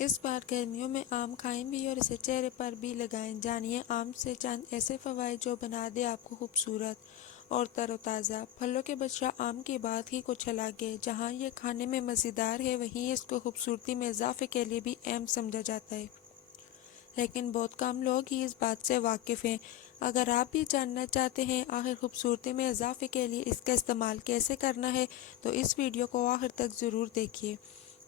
اس بار گرمیوں میں آم کھائیں بھی اور اسے چہرے پر بھی لگائیں۔ جانیے آم سے چند ایسے فوائد جو بنا دے آپ کو خوبصورت اور تر و تازہ۔ پھلوں کے بادشاہ آم کی بات ہی کچھ الگ ہے۔ جہاں یہ کھانے میں مزیدار ہے، وہیں اس کو خوبصورتی میں اضافے کے لیے بھی اہم سمجھا جاتا ہے، لیکن بہت کم لوگ ہی اس بات سے واقف ہیں۔ اگر آپ بھی جاننا چاہتے ہیں آخر خوبصورتی میں اضافے کے لیے اس کا استعمال کیسے کرنا ہے، تو اس ویڈیو کو آخر تک ضرور دیکھیے،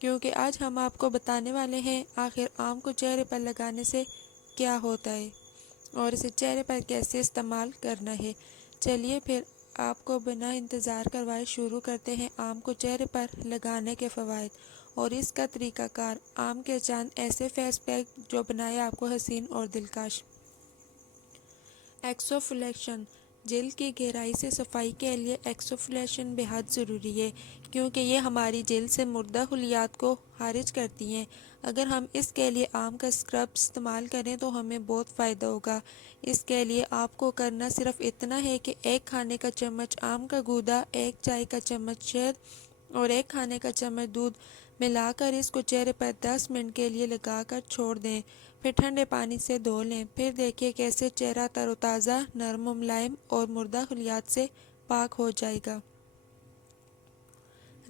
کیونکہ آج ہم آپ کو بتانے والے ہیں آخر آم کو چہرے پر لگانے سے کیا ہوتا ہے اور اسے چہرے پر کیسے استعمال کرنا ہے۔ چلیے پھر آپ کو بنا انتظار کروائے شروع کرتے ہیں آم کو چہرے پر لگانے کے فوائد اور اس کا طریقہ کار۔ آم کے چند ایسے فیس پیک جو بنائے آپ کو حسین اور دلکش۔ ایکسفولیشن: جلد کی گہرائی سے صفائی کے لیے ایکسفولیشن بے حد ضروری ہے، کیونکہ یہ ہماری جلد سے مردہ خلیات کو خارج کرتی ہیں۔ اگر ہم اس کے لیے آم کا اسکرب استعمال کریں تو ہمیں بہت فائدہ ہوگا۔ اس کے لیے آپ کو کرنا صرف اتنا ہے کہ 1 کھانے کا چمچ آم کا گودا، 1 چائے کا چمچ شہد اور 1 کھانے کا چمچ دودھ ملا کر اس کو چہرے پر 10 منٹ کے لیے لگا کر چھوڑ دیں، پھر ٹھنڈے پانی سے دھو لیں۔ پھر دیکھیں کیسے چہرہ تر و تازہ، نرم و ملائم اور مردہ خلیات سے پاک ہو جائے گا۔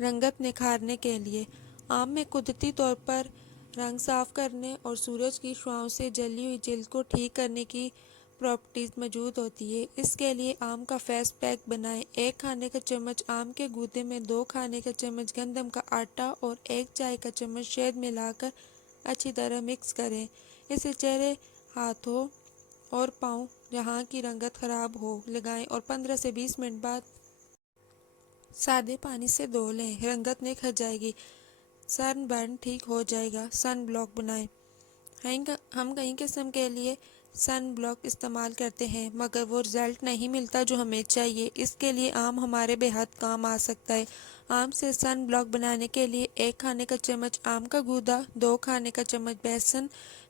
رنگت نکھارنے کے لیے آم میں قدرتی طور پر رنگ صاف کرنے اور سورج کی شعاؤں سے جلی ہوئی جلد کو ٹھیک کرنے کی پراپرٹیز موجود ہوتی ہے۔ اس کے لیے آم کا فیس پیک بنائیں۔ 1 کھانے کا چمچ آم کے گودے میں 2 کھانے کا چمچ گندم کا آٹا اور 1 چائے کا چمچ شہد ملا کر اچھی طرح مکس کریں۔ اسے چہرے، ہاتھوں اور پاؤں جہاں کی رنگت خراب ہو لگائیں اور 15 سے 20 منٹ بعد سادے پانی سے دھو لیں۔ رنگت نکھر جائے گی، سن برن ٹھیک ہو جائے گا۔ سن بلاک بنائیں۔ ہم کئی قسم کے لیے سن بلاک استعمال کرتے ہیں، مگر وہ رزلٹ نہیں ملتا جو ہمیں چاہیے۔ اس کے لیے آم ہمارے بے حد کام آ سکتا ہے۔ آم سے سن بلاک بنانے کے لیے 1 کھانے کا چمچ آم کا گودا، 2 کھانے کا چمچ بیسن،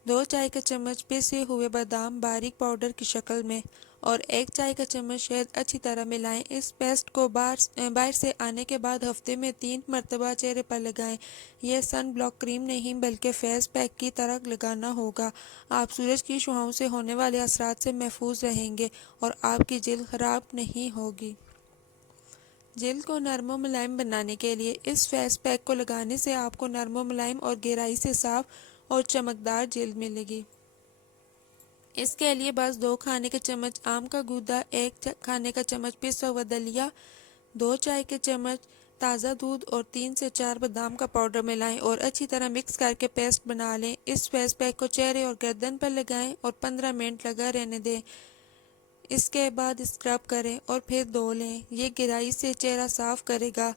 2 چائے کا چمچ پسے ہوئے بادام باریک پاؤڈر کی شکل میں اور 1 چائے کا چمچ شہد اچھی طرح ملائیں۔ اس پیسٹ کو باہر سے آنے کے بعد ہفتے میں 3 مرتبہ چہرے پر لگائیں۔ یہ سن بلاک کریم نہیں بلکہ فیس پیک کی طرح لگانا ہوگا۔ آپ سورج کی شعاؤں سے ہونے والے اثرات سے محفوظ رہیں گے اور آپ کی جلد خراب نہیں ہوگی۔ جلد کو نرم و ملائم بنانے کے لیے اس فیس پیک کو لگانے سے آپ کو نرم و ملائم اور گہرائی سے صاف اور چمکدار جلد ملے گی۔ اس کے لیے بس 2 کھانے کے چمچ آم کا گودا، 1 کھانے کا چمچ پسا ہوا دلیا، 2 چائے کے چمچ تازہ دودھ اور 3 سے 4 بادام کا پاؤڈر ملائیں اور اچھی طرح مکس کرکے پیسٹ بنا لیں۔ اس فیس پیک کو چہرے اور گردن پر لگائیں اور 15 منٹ لگا رہنے دیں۔ اس کے بعد اسکرب کریں اور پھر دھو لیں۔ یہ گہرائی سے چہرہ صاف کرے گا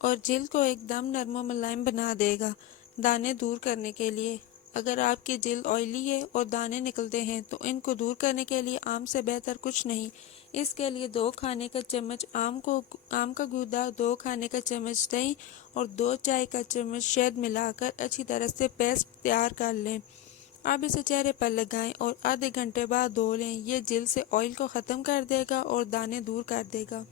اور جلد کو ایک دم نرم و ملائم بنا دے گا۔ دانے دور کرنے کے لیے اگر آپ کی جلد آئلی ہے اور دانے نکلتے ہیں تو ان کو دور کرنے کے لیے آم سے بہتر کچھ نہیں۔ اس کے لیے 2 کھانے کا چمچ آم کا گودا، 2 کھانے کا چمچ دہی اور 2 چائے کا چمچ شہد ملا کر اچھی طرح سے پیسٹ تیار کر لیں۔ اب اسے چہرے پر لگائیں اور آدھے گھنٹے بعد دھو لیں۔ یہ جلد سے آئل کو ختم کر دے گا اور دانے دور کر دے گا۔